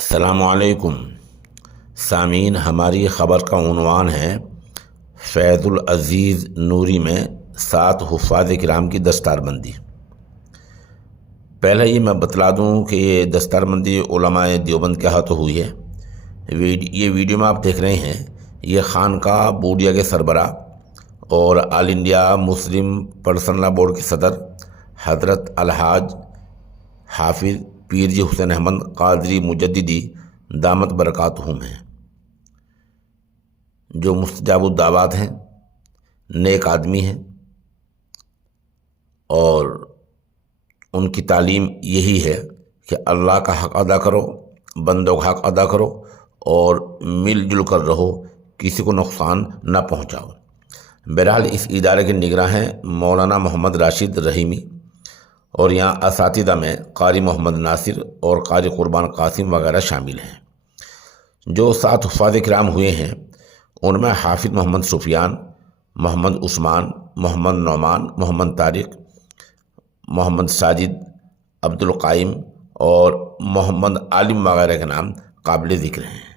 السلام علیکم سامعین، ہماری خبر کا عنوان ہے فیض العزیز نوری میں 7 حفاظ کرام کی دستار بندی۔ پہلے یہ میں بتلا دوں کہ یہ دستار بندی علماء دیوبند کے ہاتھوں ہوئی ہے۔ یہ ویڈیو میں آپ دیکھ رہے ہیں، یہ خانقاہ بوڈیا کے سربراہ اور آل انڈیا مسلم پرسنل لا بورڈ کے صدر حضرت الحاج حافظ پیر جی حسین احمد قادری مجددی دامت برکاتہم ہیں، جو مستجاب الدعوات ہیں، نیک آدمی ہیں، اور ان کی تعلیم یہی ہے کہ اللہ کا حق ادا کرو، بندوں کا حق ادا کرو اور مل جل کر رہو، کسی کو نقصان نہ پہنچاؤ۔ بہرحال اس ادارے کے نگراں ہیں مولانا محمد راشد رحیمی، اور یہاں اساتذہ میں قاری محمد ناصر اور قاری قربان قاسم وغیرہ شامل ہیں۔ جو 7 حفاظ کرام ہوئے ہیں ان میں حافظ محمد سفیان، محمد عثمان، محمد نعمان، محمد طارق، محمد ساجد، عبد القائم اور محمد عالم وغیرہ کے نام قابل ذکر ہیں۔